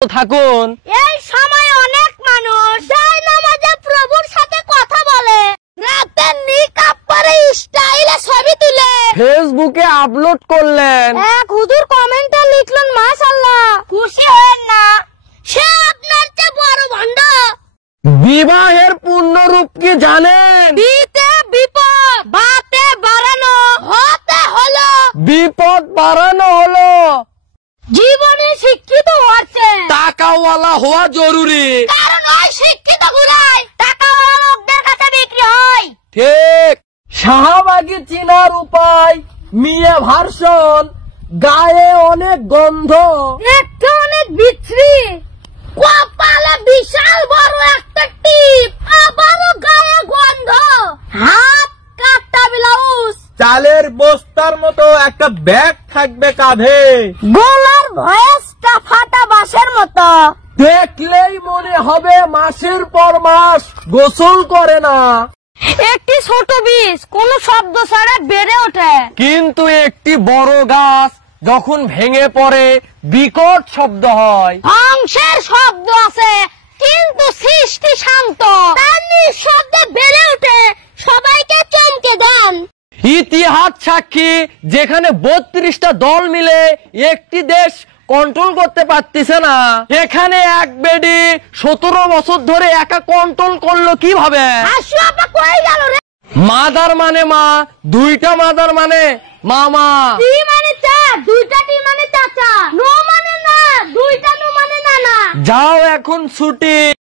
থাকুন। এই সময় অনেক মানুষ যায় নামাজে প্রভুর সাথে কথা বলে, রাতে নিকাব পরে স্টাইলে ছবি তুলে ফেসবুকে আপলোড করলেন। এক হুজুর কমেন্টে লিখলেন মাশাআল্লাহ, খুশি হন না, সে আপনার চেয়ে বড় ভণ্ড। বিবাহের পূর্ণ রূপ কি জানেন? বিতে বিপদ, বাতে বাড়ানো, হতে হলো বিপদ বাড়ানো হলো। জীবনে শিক্ষিত হচ্ছে টাকাওয়ালা হওয়া জরুরি, কারণ ওই শিক্ষিত গুলাই টাকাওয়ালা লোকদের কাছে বিক্রি হয়। ঠিক। শাহবাগী চিনার উপায়, মিয়া ভার্সন, গায়ে অনেক গন্ধ, দেখতে অনেক বিশ্রী, কপালে বিশাল বড় একটা টিপ, আবারও গায়ে গন্ধ, হাত কাটা ব্লাউজ, চালের বস্তার মতো একটা ব্যাগ থাকবে কাঁধে, গলার ভয়েসটা ফাটা বাঁশের মতো। দেখলেই মনে হবে মাসের পর মাস গোসল করে না। একটি ছোট বীজ কোন শব্দ ছাড়া বেড়ে ওঠে, কিন্তু একটি বড় গাছ যখন ভেঙে পড়ে বিকট শব্দ হয়। ধ্বংসের শব্দ আছে কিন্তু সৃষ্টি শান্ত, তার নিঃশব্দে বেড়ে ওঠে, সবাইকে চমকে দেন। ইতিহাস সাক্ষী, যেখানে 32টা দল মিলে একটি দেশ কন্ট্রোল করতে পারতেছে না, এখানে এক বেডি 17 বছর ধরে একা কন্ট্রোল করলো কিভাবে? হাসু আপা কই গেল রে? মাদার মানে মা, দুইটা মাদার মানে মামা। টি মানে চা, দুইটা টি মানে চাচা, নো মানে না, দুইটা নো মানে নানা। যাও এখন ছুটি।